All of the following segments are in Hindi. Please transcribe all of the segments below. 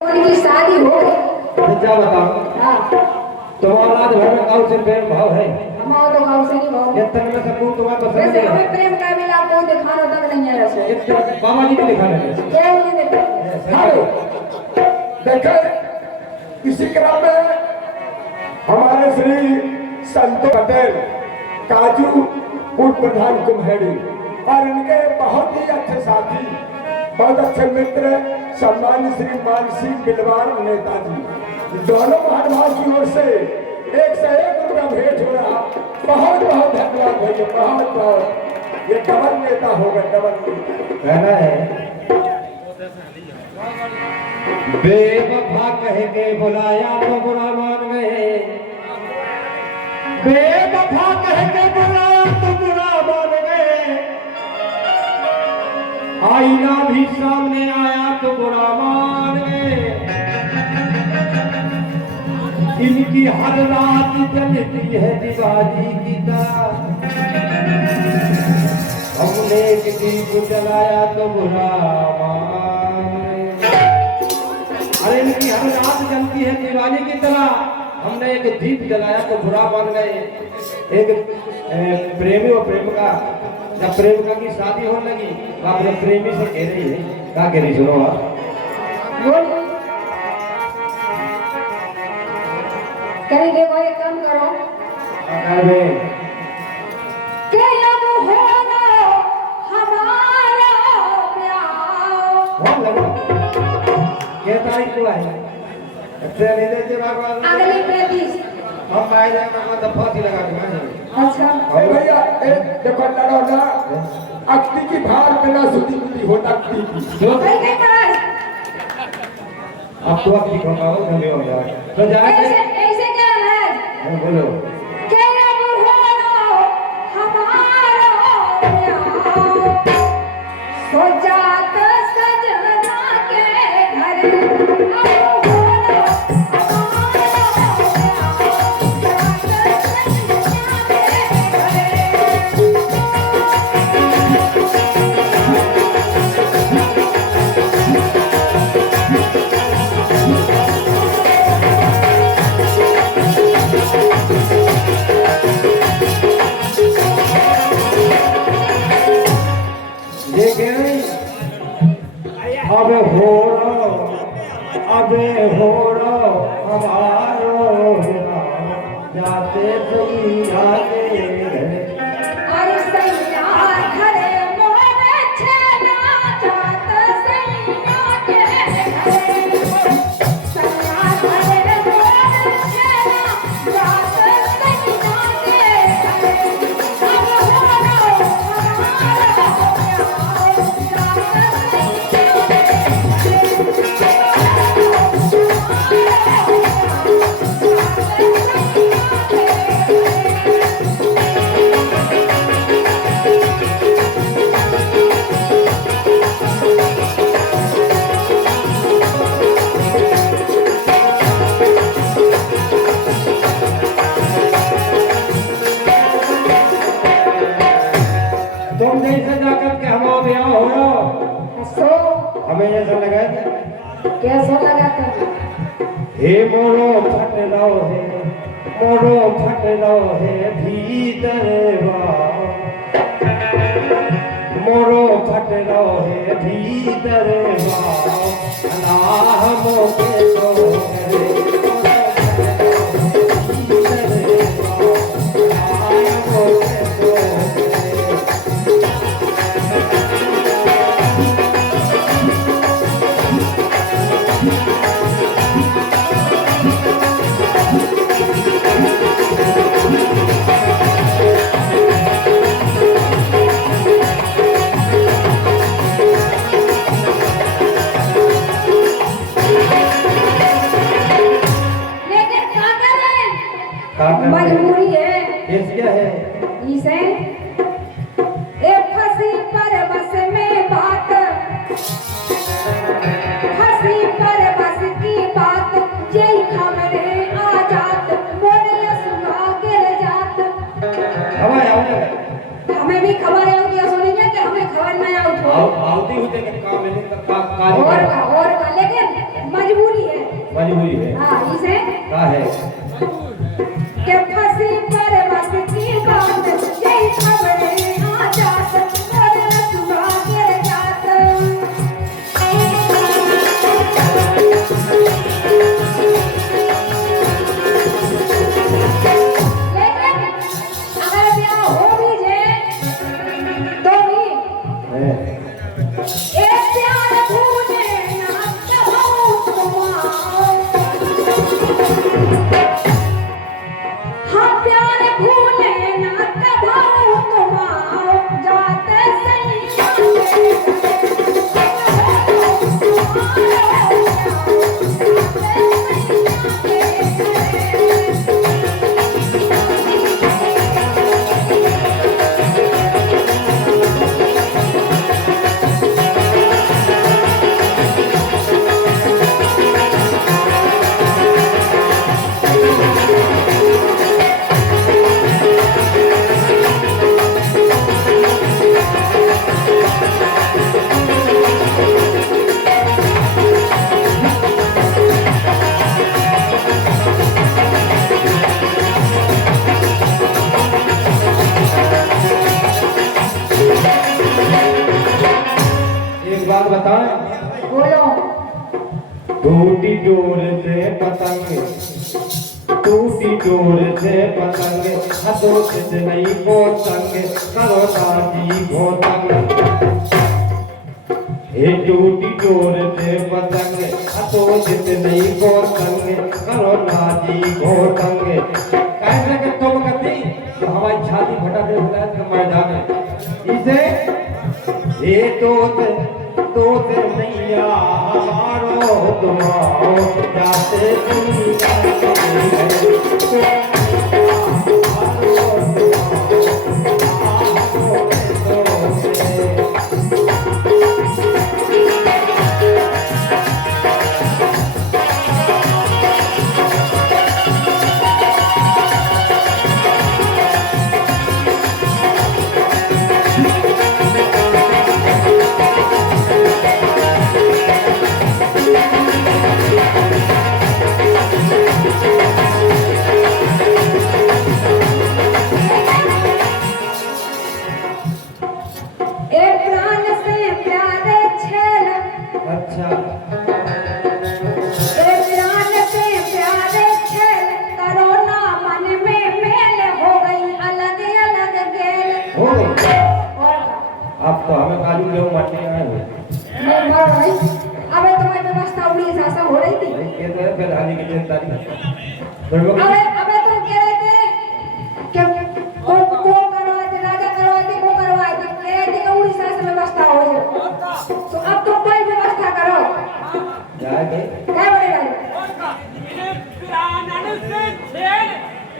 उनकी शादी हो गई। क्या बताओ? हाँ तुम्हारा आज घर में काउ से प्रेम भाव है? हमारा तो गाँव से नहीं भाव। ये तक में सकूं तुम्हारे पसंद वैसे है? हमें प्रेम का मिला को दिखाना तक नहीं है ऐसे। ये तक बाबा जी ने लिखा है। ये नहीं देखा। हेलो देखे इसी क्रम में हमारे श्री संतो पटेल काजू पूर्व प्रधान कुम्हेड़ी और इनके बहुत ही अच्छे साथी बहुत अच्छे मित्र सम्मानित श्री मानसिंह बिलवार नेताजी दोनों महानुभाव की ओर से 101 रुपया भेंट हो रहा। बहुत बहुत धन्यवाद भैया, बहुत बहुत। ये डबल नेता होगा, डबल नेता। कहना है बेवफा कह के बुलाया तो बुरा मान गए, बेवफा कह के बुलाया तो बुरा मान गए, आईना भी सामने आया तो बुरा मान गए, इनकी हर रात जलती है दिवाली की तरह, हमने एक दीप जलाया तो बुरा मान गए। अरे इनकी हर रात जलती है दिवाली की तरह, हमने एक दीप जलाया तो बुरा मान गए। एक प्रेमी और प्रेमिका, जब प्रेमिका की शादी होने लगी तो अपने प्रेमी से कह रही है, क्या कह रही सुनो आप? कहीं देखो एक काम करो कि अब होना हमारा प्यार। क्या तारीख को है? अगली 35। हम आए जाएगा दफा सी लगा के। अच्छा ए भैया ए देखो लड़ो ना, अक्ति की भार बिना सुधी बुद्धि होता अक्ति की। भाई कहीं पास अब तो आपकी कमाओ धन्य हो जाए तो ऐसे जाए ऐसे क्या है बोलो कि अब होना हमारा प्यार। सो जात सजना के घर अब होना हमारा प्यार। जात सजना के ये कह रही अब हो अब हो हमारो जाते सही जाते अरे सैया घरे मोर छेना जात सैया के घरे। सैया घरे मोर छेना जात सैया के घरे। अब होना हमारा प्यार। जात सैया के तुम जैसे जाकर के हमारा ब्याह हो रहा सो हमें ऐसा लगा कैसा लगा था? हे मोरो फट रहो है, मोरो फट रहो है भीतर मोरो फट रहो है भीतर अल्लाह मोके तो लेकिन क्या करें? मजबूरी है। क्या है? इसे ए फंसी पर बस में बात, फंसी पर बस की बात, यही खबरे आ जात, बोले सुना गिर जात। हमें भी खबर है कि सुनेंगे कि हमें खबर नहीं आउट हो। आवती हुई काम और का लेकिन मजबूरी मजबूरी है हाँ इसे का है के फंसी पर बस की बात यही खबरें आ जात मोरे सुहा गिर जात लेकिन अगर ब्याह हो भी जाए तो भी एक प्यार भूले ना कहो तुम्हारा हाँ प्यार भूले ना कभाओ तुम्हारा जाते एक बात बताएं बोलो टूटी डोर से पतंग टूटी डोर से पतंग हदों से नहीं को संग करो दादी को तंग ये टूटी डोर से पतंग हदों से नहीं को संग करो दादी को तंग कैसे कि तुम कहती तो हमारी छाती फटा दे मैदान में इसे ये तो नैया हमारो तुम्हारो जाते एक प्राण से प्यारे छेल अच्छा एक प्राण से प्यारे छेल करोना मन में मेल हो गई अलग अलग गेल हो गई और अब तो हमें काजू लोग मारने आए हो मैं मर गई अबे तुम्हारी व्यवस्था उड़ी सासा हो रही थी ये तो है फिर हानि की चिंता नहीं अबे तुम कह रहे थे कि को करवाए थे राजा करवाए थे को करवाए थे कह रहे थे कि उड़ीसा से व्यवस्था हो जाए तो अब तुम कोई व्यवस्था करो जाएंगे क्या बोलेगा इन्हें प्राणन से खेल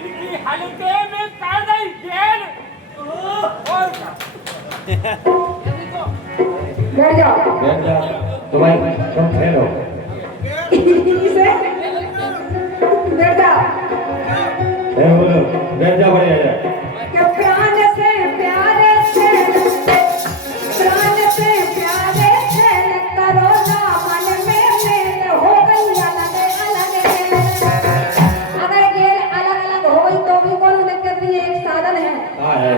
इनकी हल्के में कर गई जेल और बैठ जाओ बैठ जा तो भाई तुम फेल हो इसे बैठ जाओ बोलो बैठ जा बढ़िया जा कि प्राण से प्यारे छेल प्राण से प्यारे छेल करोना मन में मेल हो गई अलग अलग अगर गेल अलग अलग हो गई तो भी कोई दिक्कत नहीं है एक साधन है कहाँ है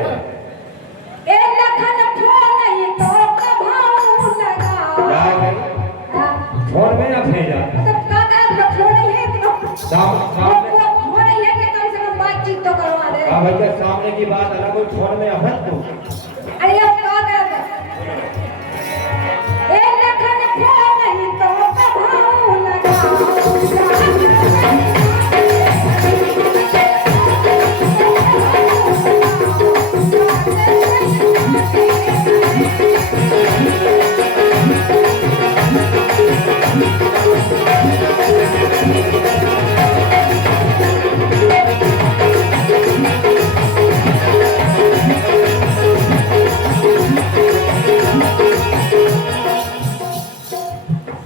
ए लखन फोन ही तो कभाऊ लगा जाएंगे हाँ, फोन में ना भेजा तो काका फोन ही है तो सामने फोन ही है कि कम से कम बातचीत तो करवा दे अब अगर सामने की बात अलग हो फोन में अहत तो अरे अब काका ए लखन फोन ही तो कभाऊ लगा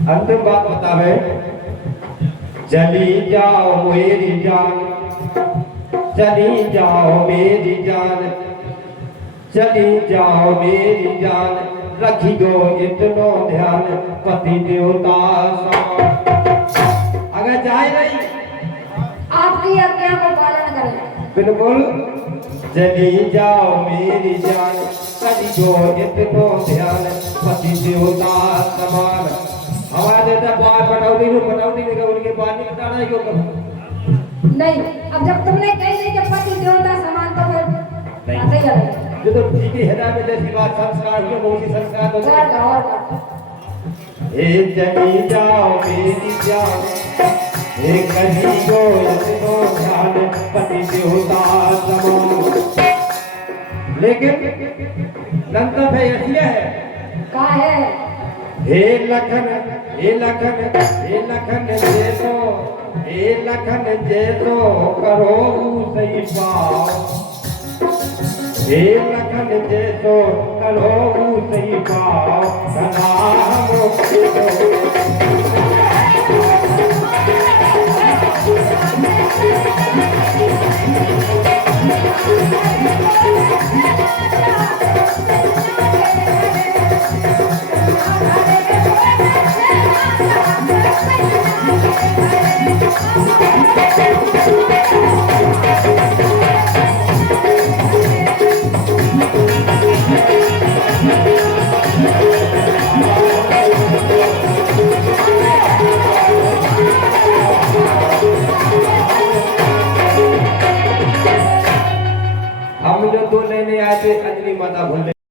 अंतिम बात बतावे चली जाओ मेरी जान चली जाओ मेरी जान चली जाओ मेरी जान रखी गो इतनो ध्यान पति देवता सा अगर बिल्कुल चली जाओ मेरी जान कभी जो इतनो ध्यान पति देवता समान हमारे देवता बात पटौती नहीं उनके बात नहीं बताना है क्यों नहीं, अब जब तुमने कही नहीं कि पति देवता समान तो फिर बातें ही अलग है। जो तो ठीक ही हृदय में जैसी बात संस्कार हुए वो उसी संस्कार तो और का। ए चली जाओ मेरी जान ए कभी को इतनो ध्यान पति देवता समान लेकिन गंतव्य है ऐसी है का है हे लखन जैसो करो सही पाओ हे लखन जैसो करो सही पाओ सदा हम